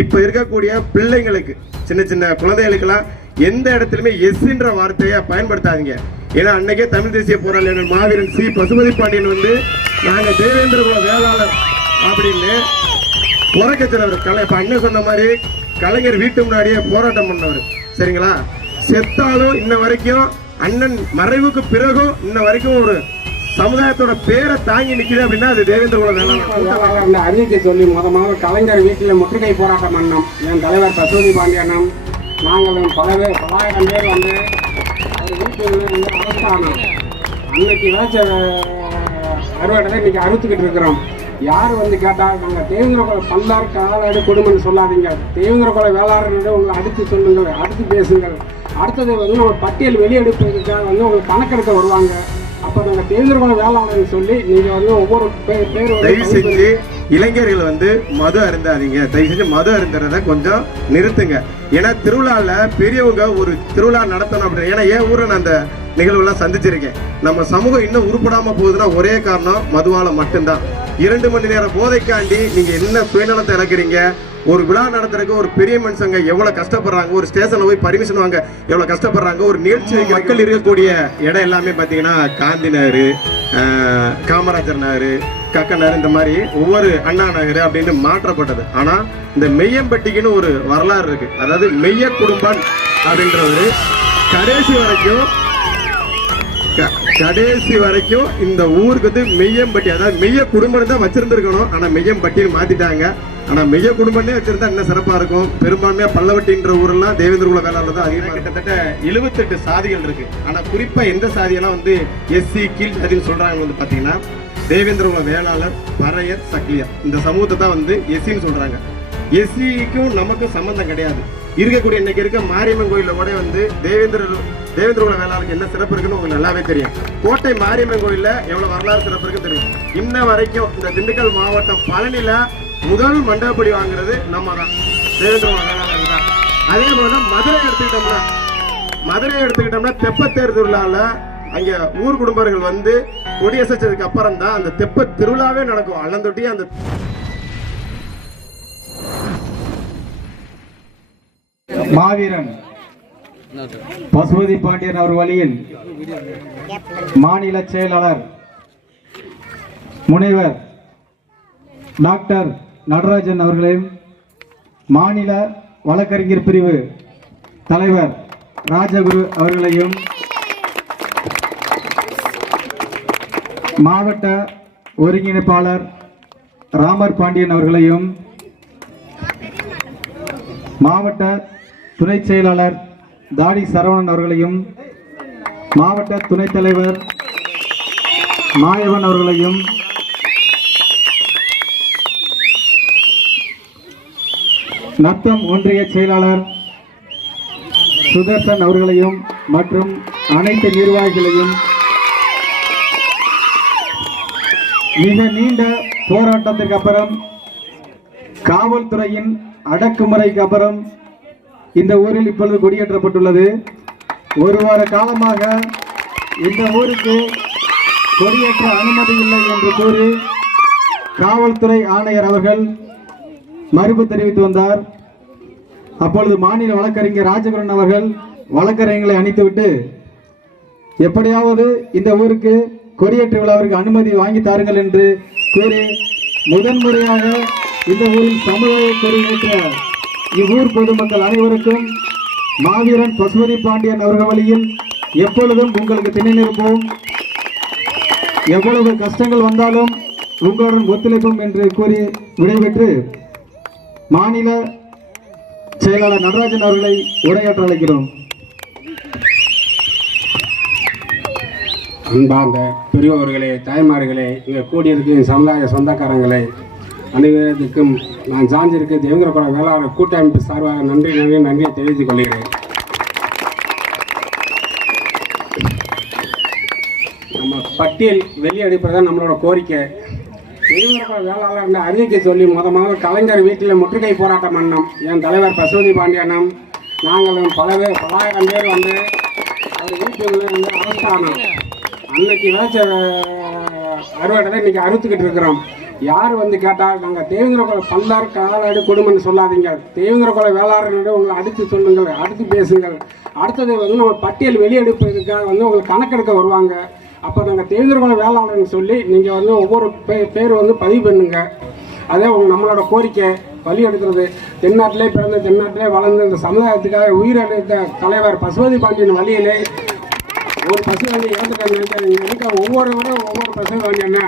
இப்ப இருக்கக்கூடிய பிள்ளைங்களுக்கு சின்ன சின்ன குழந்தைகளுக்கெல்லாம் எந்த இடத்துலயுமே எஸ்ன்ற வார்த்தையை பயன்படுத்தாதீங்க. ஏன்னா அன்னைக்கே தமிழ் தேசிய போராளியான மாவீரன் சி. பசுபதி பாண்டியன் வந்து நாங்க தேவேந்திர குல வேளாளர் அப்படின்னு புறக்கச்சினவர் கலை இப்போ அண்ணன் சொன்ன மாதிரி கலைஞர் வீட்டு முன்னாடியே போராட்டம் பண்ணவர். சரிங்களா? செத்தாலும் இன்ன வரைக்கும் அண்ணன் மறைவுக்கு பிறகும் இன்ன வரைக்கும் ஒரு சமுதாயத்தோட பேரை தாங்கி நிக்குது அப்படின்னா அது தேவேந்திர குல வேளாளர் அந்த சொல்லி மொதமாக கலைஞர் வீட்டில் முற்றுகை போராட்டம் பண்ணோம் என் தலைவர் பசுபதி பாண்டியனும் நாங்களும் பல பேர் பலாயிரம் பேர் வந்து அவர் வீட்டில் வந்து அரசாணம் அன்னைக்கு வச்ச அறுவடை இன்னைக்கு அறுத்துக்கிட்டு இருக்கிறோம். யார் வந்து கேட்டால் நாங்கள் தேவேந்திர குல பல்லார் காலாடு கொடுமைன்னு சொல்லாதீங்க. தேவேந்திர குல வேளாளர்கள் உங்களை அடுத்து சொல்லுங்கள் அடுத்து பேசுங்கள். அடுத்தது வந்து நம்ம பட்டியல் வெளியெடுப்பதற்காக வந்து உங்களுக்கு கணக்கெடுக்க வருவாங்க. அப்போ நாங்கள் தேவேந்திர குல வேளாளர்னு சொல்லி நீங்கள் வந்து ஒவ்வொரு பேர் தயவு செஞ்சு இளைஞர்கள் வந்து மது அருந்தாதீங்க. தயவு செஞ்சு மது அருந்துறத கொஞ்சம் நிறுத்துங்க. ஏன்னா திருவிழால பெரியவங்க ஒரு திருவிழா நடத்தணும் அப்படின்னு ஏன்னா என் ஊரை நான் அந்த நிகழ்வுலாம் சந்திச்சிருக்கேன். நம்ம சமூகம் இன்னும் உருப்படாம போகுதுன்னா ஒரே காரணம் மதுவால மட்டும்தான். இரண்டு மணி நேரம் போதைக்காண்டி நீங்க என்ன சுயநலத்தை இழக்கிறீங்க? ஒரு விழா நடத்துறதுக்கு ஒரு பெரிய மனுஷங்க எவ்வளவு கஷ்டப்படுறாங்க ஒரு ஸ்டேஷன்ல போய் பர்மிஷன் வாங்க எவ்வளவு கஷ்டப்படுறாங்க ஒரு நிகழ்ச்சி மக்கள் இருக்கக்கூடிய இடம் எல்லாமே பாத்தீங்கன்னா காந்தி நகர் காமராஜர் நகர் கக்கநகர் இந்த மாதிரி ஒவ்வொரு அண்ணா நகர் அப்படின்னு மாற்றப்பட்டது. ஆனா இந்த மெய்யம்பட்டிக்குன்னு ஒரு வரலாறு இருக்கு. அதாவது மெய்ய குடும்பம் அப்படின்றவரு கடைசி வரைக்கும் கடைசி வரைக்கும் இந்த ஊருக்கு வந்து மெய்யம்பட்டி அதாவது மெய்ய குடும்பம் தான் வச்சிருந்துருக்கணும். ஆனால் மெய்யம்பட்டின்னு மாத்திட்டாங்க. ஆனால் மெய்ய குடும்பம்னே வச்சிருந்தா இன்னும் சிறப்பாக இருக்கும்? பெரும்பான்மையாக பல்லவட்டின்ற ஊரெல்லாம் தேவேந்திர குல வேளாளர் தான் அதிகமாக கிட்டத்தட்ட எழுபத்தெட்டு சாதிகள் இருக்கு. ஆனால் குறிப்பாக எந்த சாதியெல்லாம் வந்து எஸ்சி கீழ் சாதின்னு சொல்கிறாங்க வந்து பார்த்தீங்கன்னா தேவேந்திர குல வேளாளர் பறையர் சக்லியர் இந்த சமூகத்தை தான் வந்து எஸ்சின்னு சொல்கிறாங்க எஸ்சிக்கும் நமக்கும் சம்மந்தம் கிடையாது. இருக்கக்கூடிய இன்னைக்கு இருக்க மாரியம்மன் கோயிலில் கூட வந்து தேவேந்திர தேவேந்திரகுல வேளாளுக்கு என்ன சிறப்பு இருக்குன்னு உங்களுக்கு நல்லாவே தெரியும். கோட்டை மாரியம்மன் கோயில்ல எவ்வளவு வரலாறு சிறப்பு இருக்குன்னு தெரியும். இன்ன வரைக்கும் இந்த திண்டுக்கல் மாவட்டம் பழனியில முதல் மண்டபப்படி வாங்குறது நம்ம தான் தேவேந்திரகுல வேளாளர் தான். அதே போல மதுரை எடுத்துக்கிட்டோம்னா மதுரை எடுத்துக்கிட்டோம்னா தெப்பத்தேர் திருவிழால அங்கே ஊர் குடும்பர்கள் வந்து கொடியசைச்சதுக்கு அப்புறம் தான் அந்த தெப்ப திருவிழாவே நடக்கும். அல்லந்தொட்டி அந்த மாவீரன். பசுபதி பாண்டியன் அவர் வழியில் மாநில செயலாளர் முனைவர் டாக்டர் நடராஜன் அவர்களையும் மாநில வழக்கறிஞர் பிரிவு தலைவர் ராஜகுரு அவர்களையும் மாவட்ட ஒருங்கிணைப்பாளர் ராமர் பாண்டியன் அவர்களையும் மாவட்ட துணை செயலாளர் தாடி சரவணன் அவர்களையும் மாவட்ட துணைத் தலைவர் மாயவன் அவர்களையும் நத்தம் ஒன்றிய செயலாளர் சுதர்சன் அவர்களையும் மற்றும் அனைத்து நிர்வாகிகளையும் மிக நீண்ட போராட்டத்திற்கு அப்புறம் காவல்துறையின் அடக்குமுறைக்கு அப்புறம் இந்த ஊரில் இப்பொழுது கொடியேற்றப்பட்டுள்ளது. ஒரு வார காலமாக இந்த ஊருக்கு கொடியேற்ற அனுமதி இல்லை என்று கூறி காவல்துறை ஆணையர் அவர்கள் மறுப்பு தெரிவித்து வந்தார். அப்பொழுது மாநில வழக்கறிஞர் ராஜகுரன் அவர்கள் வழக்கறிஞர்களை அணித்துவிட்டு எப்படியாவது இந்த ஊருக்கு கொடியேற்ற விழாவிற்கு அனுமதி வாங்கி தாருங்கள் என்று கூறி முதன்முறையாக இந்த ஊரில் சமுதாய கொடியேற்ற இவ்வூர் பொதுமக்கள் அனைவருக்கும் மாவீரன் பசுபதி பாண்டியன் அவர்கள் வழியில் எப்பொழுதும் உங்களுக்கு திணை நிற்போம். எவ்வளவு கஷ்டங்கள் வந்தாலும் உங்களுடன் ஒத்துழைப்போம் என்று கூறி விடைபெற்று மாநில செயலாளர் நடராஜன் அவர்களை உரையாற்ற அழைக்கிறோம். அன்பார்ந்த பெரியோர்களே தாய்மார்களே இங்கே கூடியிருக்கும் சமுதாய சொந்தக்காரங்களே அனைவருக்கும் நான் சார்ந்திருக்க தேவேந்திர வேளாளர் கூட்டமைப்பு சார்பாக நன்றி நன்றி நன்றியை தெரிவித்துக் கொள்கிறேன். நம்ம பட்டியல் வெளியெடுப்பது தான் நம்மளோட கோரிக்கை. தேவேந்திர குல வேளாளர் அறிவிக்க சொல்லி மொதமாக கலைஞர் வீட்டில் முற்றுகை போராட்டம் பண்ணோம். என் தலைவர் பசுபதி பாண்டியனும் நாங்களும் பல பேர் பலாயிரம் பேர் வந்து அவர் வீட்டில் வந்து அரசாணம் அன்னைக்கு விளைச்ச அறுவடை இன்னைக்கு அறுத்துக்கிட்டு இருக்கிறோம். யார் வந்து கேட்டால் நாங்கள் தேவேந்திர குல பல்லார் காலாடு கொடுமைன்னு சொல்லாதீங்க. தேவேந்திர குல வேளாளர்களிடம் உங்களை அடித்து சொல்லுங்கள் அடுத்து பேசுங்கள். அடுத்தது வந்து நம்ம பட்டியல் வெளியெடுப்பதற்காக வந்து உங்களுக்கு கணக்கெடுக்க வருவாங்க. அப்போ நாங்கள் தேவேந்திர குல வேளாளர்னு சொல்லி நீங்கள் வந்து ஒவ்வொரு பே பேர் வந்து பதிவு பண்ணுங்க. அதே உங்க நம்மளோட கோரிக்கை வழி எடுக்கிறது. தென்னாட்டிலே பிறந்த தென்னாட்டிலே வளர்ந்து இந்த சமுதாயத்துக்காக உயிரிழந்த தலைவர் பசுபதி பாண்டியன் வழியிலே ஒரு பசு வண்டி ஏற்றுக்காங்க ஒவ்வொருவரும் ஒவ்வொரு பசு வண்டி என்ன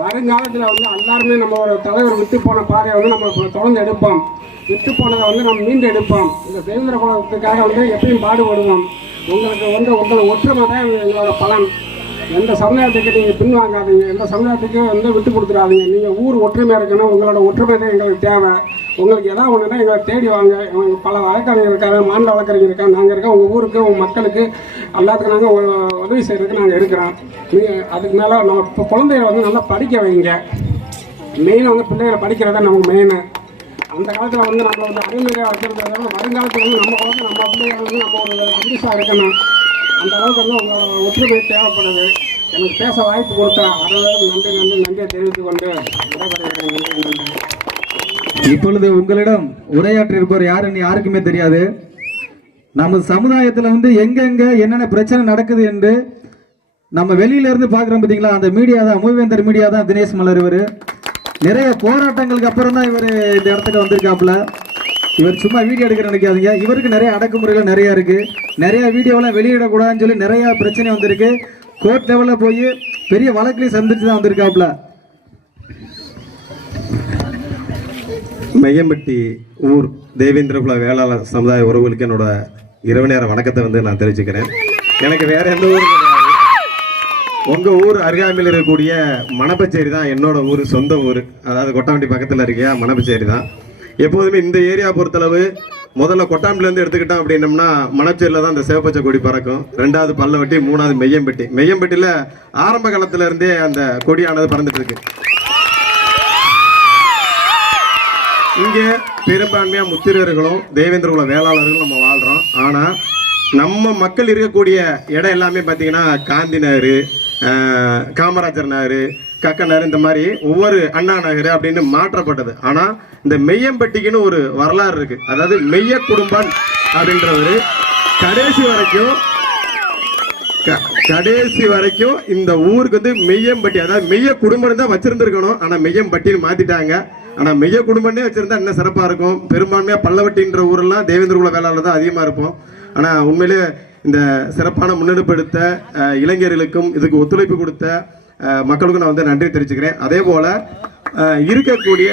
வருங்காலத்தில் வந்து எல்லாருமே நம்ம ஒரு தலைவர் விட்டு போன பாதையை வந்து நம்ம தொடர்ந்து எடுப்போம். விட்டு போனதை வந்து நம்ம மீண்டும் எடுப்போம். இந்த சுதந்திர குலத்துக்காக வந்து எப்பயும் பாடுபடுவோம். உங்களுக்கு வந்து உங்கள் ஒற்றுமை தான் எங்களோட பலன் எந்த சமுதாயத்துக்கு நீங்கள் பின்வாங்காதீங்க. எந்த சமுதாயத்துக்கு வந்து விட்டு கொடுத்துடாதீங்க. நீங்கள் ஊர் ஒற்றுமையாக இருக்கணும். உங்களோட ஒற்றுமை தான் எங்களுக்கு தேவை. உங்களுக்கு எதாவது ஒன்றுனா எங்களை தேடி வாங்க. பல வழக்கறிஞர் இருக்காங்க மாநில வழக்கறிஞர் இருக்காங்க. நாங்கள் இருக்கோம் உங்கள் ஊருக்கு உங்கள் மக்களுக்கு எல்லாத்துக்கும் நாங்கள் உதவி செய்கிறதுக்கு நாங்கள் இருக்கிறோம். நீங்கள் அதுக்கு மேலே நம்ம இப்போ குழந்தைகளை வந்து நல்லா படிக்க வைங்க. மெயின் வந்து பிள்ளைகளை படிக்கிறது தான் நமக்கு மெயின் அந்த காலத்தில் வந்து நம்ம வந்து அறிவுரையாக வச்சுருந்ததால வருங்காலத்தில் வந்து நம்ம குழந்தை நம்ம பிள்ளைகள் வந்து நம்ம ஒரு அந்தஸ்தாக இருக்கணும். அந்த அளவுக்கு வந்து உங்களோட ஒற்றுமை தேவைப்படுது. எனக்கு பேச வாய்ப்பு கொடுத்தா அனைவரும் நன்றி நன்றி நன்றியை தெரிவித்துக் கொண்டு விடைபெறுகிறேன். நன்றி நன்றி. இப்பொழுது உங்களிடம் உரையாற்றிருப்பவர் யாருன்னு யாருக்குமே தெரியாது. நம்ம சமுதாயத்தில் வந்து எங்கெங்க என்னென்ன பிரச்சனை நடக்குது என்று நம்ம வெளியில இருந்து பார்க்குறோம் பார்த்தீங்களா அந்த மீடியா தான் மூவேந்தர் மீடியா தான் தினேஷ் மலர் இவர். நிறைய போராட்டங்களுக்கு அப்புறம் தான் இவர் இந்த இடத்துக்கு வந்திருக்காப்புல. இவர் சும்மா வீடியோ எடுக்க நினைக்காதீங்க. இவருக்கு நிறைய அடக்குமுறைகள் நிறைய இருக்கு. நிறைய வீடியோலாம் வெளியிடக்கூடாதுன்னு சொல்லி நிறைய பிரச்சனை வந்திருக்கு. கோர்ட் லெவலில் போய் பெரிய வழக்குலையும் சந்திச்சு தான் வந்திருக்காப்புல. மையம்பட்டி ஊர் தேவேந்திரகுல வேளாளர் சமுதாய உறவுகளுக்கு என்னோட இரவு நேர வணக்கத்தை வந்து நான் தெரிவிச்சுக்கிறேன். எனக்கு வேற எந்த ஊரும் கிடையாது. உங்க ஊர் அருகாமையில் இருக்கக்கூடிய மணப்பச்சேரி தான் என்னோட ஊர் சொந்த ஊர். அதாவது கொட்டாம்பட்டி பக்கத்தில் இருக்கியா மணப்பச்சேரி தான். எப்போதுமே இந்த ஏரியா பொறுத்தளவு முதல்ல கொட்டாம்பிலேருந்து எடுத்துக்கிட்டோம் அப்படின்னம்னா மணச்சேரியில் தான் இந்த சிவப்பச்சை கொடி பறக்கும். ரெண்டாவது பல்லவட்டி மூணாவது மெய்யம்பட்டி. மெய்யம்பட்டியில் ஆரம்ப காலத்திலேருந்தே அந்த கொடியானது பறந்துட்டு இருக்கு. இங்கே பெரும்பான்மையாக முத்திரர்களும் தேவேந்திரகுல வேளாளர்களும் நம்ம வாழ்கிறோம் ஆனால் நம்ம மக்கள் இருக்கக்கூடிய இடம் எல்லாமே பார்த்தீங்கன்னா காந்தி நகர் காமராஜர் நகர் கக்கநகர் இந்த மாதிரி ஒவ்வொரு அண்ணா நகர் அப்படின்னு மாற்றப்பட்டது. ஆனால் இந்த மெய்யம்பட்டிக்குன்னு ஒரு வரலாறு இருக்கு. அதாவது மெய்ய குடும்பம் அப்படின்றவர் கடைசி வரைக்கும் க- கடைசி வரைக்கும் இந்த ஊருக்கு வந்து மெய்யம்பட்டி அதாவது மெய்ய குடும்பம் தான் வச்சிருந்துருக்கணும். ஆனால் மெய்யம்பட்டின்னு மாத்திட்டாங்க. ஆனால் மெய்ய குடும்பம்னே வச்சிருந்தா இன்னும் சிறப்பாக இருக்கும்? பெரும்பான்மையாக பல்லவட்டின்ற ஊரெல்லாம் தேவேந்திரகுல வேளாளர் தான் அதிகமாக இருப்போம். ஆனால் உண்மையிலே இந்த சிறப்பான முன்னெடுப்பு எடுத்த இளைஞர்களுக்கும் இதுக்கு ஒத்துழைப்பு கொடுத்த மக்களுக்கும் நான் வந்து நன்றி தெரிவிச்சுக்கிறேன். அதே போல் இருக்கக்கூடிய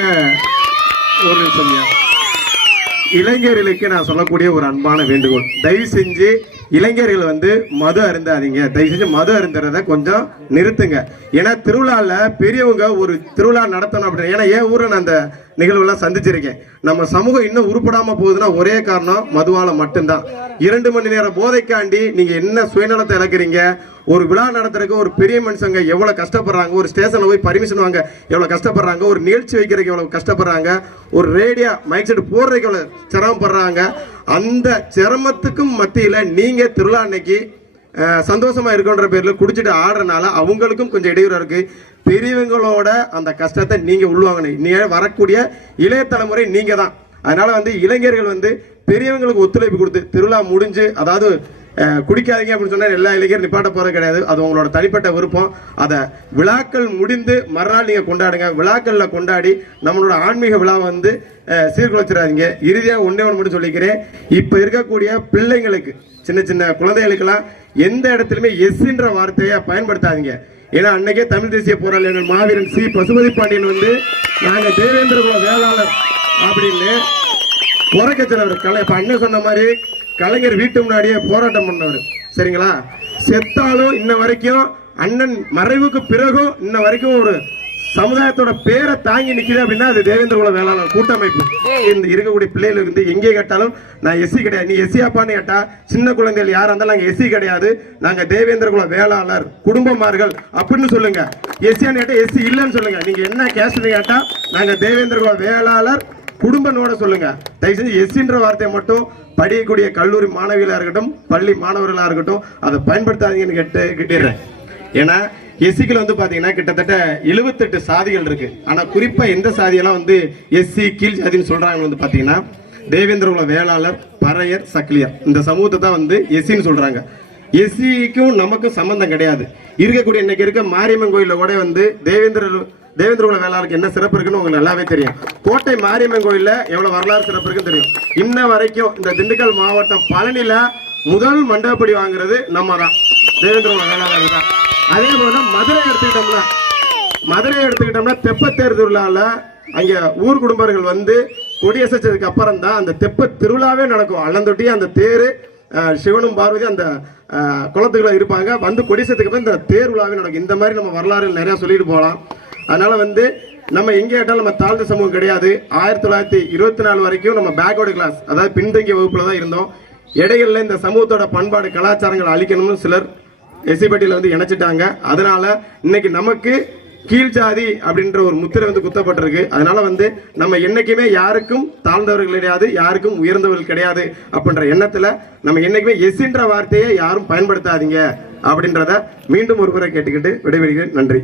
ஒரு நிமிஷம் இளைஞர்களுக்கு நான் சொல்லக்கூடிய ஒரு அன்பான வேண்டுகோள். தயவு செஞ்சு இளைஞர்கள் வந்து மது அருந்தாதீங்க. தயவு செஞ்சு மது அருந்துறத கொஞ்சம் நிறுத்துங்க. ஏன்னா திருவிழாவில் பெரியவங்க ஒரு திருவிழா நடத்தணும் அப்படின்னு ஏன்னா என் ஊரை நான் அந்த நிகழ்வுலாம் சந்திச்சிருக்கேன். நம்ம சமூகம் இன்னும் உருப்படாமல் போகுதுன்னா ஒரே காரணம் மதுவால் மட்டும்தான். இரண்டு மணி நேரம் போதைக்காண்டி நீங்கள் என்ன சுயநலத்தை இழக்கிறீங்க? ஒரு விழா நடத்துறதுக்கு ஒரு பெரிய மனுஷங்க எவ்வளவு கஷ்டப்படுறாங்க ஒரு ஸ்டேஷன்ல போய் பர்மிஷன் வாங்க எவ்வளவு கஷ்டப்படுறாங்க ஒரு நிகழ்ச்சி வைக்கிறதுக்கு எவ்வளவு கஷ்டப்படுறாங்க ஒரு ரேடியா மைக் செட் போடுறதுக்கு எவ்வளவு சிரமப்படுறாங்க அந்த சிரமத்துக்கும் மத்தியில நீங்க திருவிழா அன்னைக்கு சந்தோஷமாக சந்தோஷமா இருக்குன்ற பேர்ல குடிச்சிட்டு ஆடுறனால அவங்களுக்கும் கொஞ்சம் இடையூறாக இருக்கு. பெரியவங்களோட அந்த கஷ்டத்தை நீங்க உள்வாங்கணும். நீ வரக்கூடிய இளைய தலைமுறை நீங்க தான் அதனால வந்து இளைஞர்கள் வந்து பெரியவங்களுக்கு ஒத்துழைப்பு கொடுத்து திருவிழா முடிஞ்சு அதாவது குடிக்காதீங்க அப்படின்னு சொன்னால் எல்லா இளைஞரும் நிப்பாட்ட போகிறது கிடையாது. அது உங்களோட தனிப்பட்ட விருப்பம். அதை விழாக்கள் முடிந்து மறுநாள் நீங்கள் கொண்டாடுங்க. விழாக்களில் கொண்டாடி நம்மளோட ஆன்மீக விழா வந்து சீர்குலைச்சிடாதீங்க. இறுதியாக ஒன்றே ஒன்று மட்டும் சொல்லிக்கிறேன். இப்போ இருக்கக்கூடிய பிள்ளைங்களுக்கு சின்ன சின்ன குழந்தைகளுக்கெல்லாம் எந்த இடத்துலையுமே எஸ்ன்ற வார்த்தையை பயன்படுத்தாதீங்க. ஏன்னா அன்னைக்கே தமிழ் தேசிய போராளிகள் மாவீரன் சி. பசுபதி பாண்டியன் வந்து நாங்கள் தேவேந்திர குல வேளாளர் அப்படின்னு புறக்கச்சலவர் கலை இப்போ அண்ணன் சொன்ன மாதிரி கலைஞர் வீட்டு முன்னாடியே போராட்டம் பண்ணவர். சரிங்களா? செத்தாலும் இன்ன வரைக்கும் அண்ணன் மறைவுக்கு பிறகும் இன்ன வரைக்கும் ஒரு சமுதாயத்தோட பேரை தாங்கி நிக்குது அப்படின்னா அது தேவேந்திர குல வேளாளர் கூட்டமைப்பு. இந்த இருக்கக்கூடிய பிள்ளைகளுக்கு வந்து எங்கே கேட்டாலும் நான் எஸ்சி கிடையாது. நீ எஸ்சி அப்பான்னு கேட்டா சின்ன குழந்தைகள் யாரா இருந்தாலும் நாங்க எஸ்சி கிடையாது. நாங்க தேவேந்திர குல வேளாளர் குடும்பமார்கள் அப்படின்னு சொல்லுங்க. எஸ்சியான்னு கேட்டா எஸ்சி இல்லைன்னு சொல்லுங்க. நீங்க என்ன கேஸ்ட்னு கேட்டா நாங்க தேவேந்திர குல வேளாளர் குடும்பனோட சொல்லுங்க. தயவு செஞ்சு எஸ்ன்ற வார்த்தையை மட்டும் படிக்கக்கூடிய கல்லூரி மாணவிகளாக இருக்கட்டும் பள்ளி மாணவர்களாக இருக்கட்டும் அதை பயன்படுத்தாதீங்கன்னு கேட்டு கிட்டிடுறேன். ஏன்னா எஸ்சிக்கில் வந்து பார்த்தீங்கன்னா கிட்டத்தட்ட எழுபத்தெட்டு சாதிகள் இருக்கு. ஆனால் குறிப்பாக எந்த சாதியெல்லாம் வந்து எஸ்சி கீழ் சாதின்னு சொல்கிறாங்கன்னு வந்து பார்த்தீங்கன்னா தேவேந்திர குல வேளாளர் பறையர் சக்லியர் இந்த சமூகத்தை தான் வந்து எஸ்சின்னு சொல்கிறாங்க எஸ்சிக்கும் நமக்கும் சம்மந்தம் கிடையாது. இருக்கக்கூடிய இன்னைக்கு இருக்க மாரியம்மன் கோயிலில் கூட வந்து தேவேந்திர தேவேந்திர குல வேளாளருக்கு என்ன சிறப்பு இருக்குன்னு உங்களுக்கு நல்லாவே தெரியும். கோட்டை மாரியம்மன் கோயிலில் எவ்வளோ வரலாறு சிறப்பு இருக்குன்னு தெரியும். இன்ன வரைக்கும் இந்த திண்டுக்கல் மாவட்டம் பழனியில் முதல் மண்டபப்படி வாங்குறது நம்ம தான் தேவேந்திரகுல வேளாளர் தான். அதே போல மதுரை எடுத்துக்கிட்டோம்னா மதுரை எடுத்துக்கிட்டோம்னா தெப்பத்தேர் திருவிழாவில் அங்கே ஊர் குடும்பர்கள் வந்து கொடியசைச்சதுக்கு அப்புறம் தான் அந்த தெப்ப திருவிழாவே நடக்கும். அல்லந்தொட்டி அந்த தேர் சிவனும் பார்வதி அந்த அஹ், குளத்துக்குள்ள இருப்பாங்க. வந்து கொடிசத்துக்கு அப்புறம் இந்த தேர் விழாவே நடக்கும். இந்த மாதிரி நம்ம வரலாறு நிறையா சொல்லிட்டு போகலாம். அதனால வந்து நம்ம எங்கே கேட்டாலும் நம்ம தாழ்ந்த சமூகம் கிடையாது. ஆயிரத்தி தொள்ளாயிரத்தி இருபத்தி நாலு வரைக்கும் நம்ம பேக்வர்டு கிளாஸ் அதாவது பின்தங்கிய வகுப்புல தான் இருந்தோம். இடையில இந்த சமூகத்தோட பண்பாடு கலாச்சாரங்கள் அழிக்கணும்னு சிலர் எஸ்சிபட்டியில் வந்து இணைச்சிட்டாங்க. அதனால இன்னைக்கு நமக்கு கீழ் ஜாதி அப்படின்ற ஒரு முத்திரை வந்து குத்தப்பட்டிருக்கு. அதனால வந்து நம்ம என்னைக்குமே யாருக்கும் தாழ்ந்தவர்கள் கிடையாது யாருக்கும் உயர்ந்தவர்கள் கிடையாது அப்படின்ற எண்ணத்துல நம்ம என்னைக்குமே எஸ்ன்ற வார்த்தையை யாரும் பயன்படுத்தாதீங்க அப்படின்றத மீண்டும் ஒரு முறை கேட்டுக்கிட்டு விடைபெறுகிறேன். நன்றி.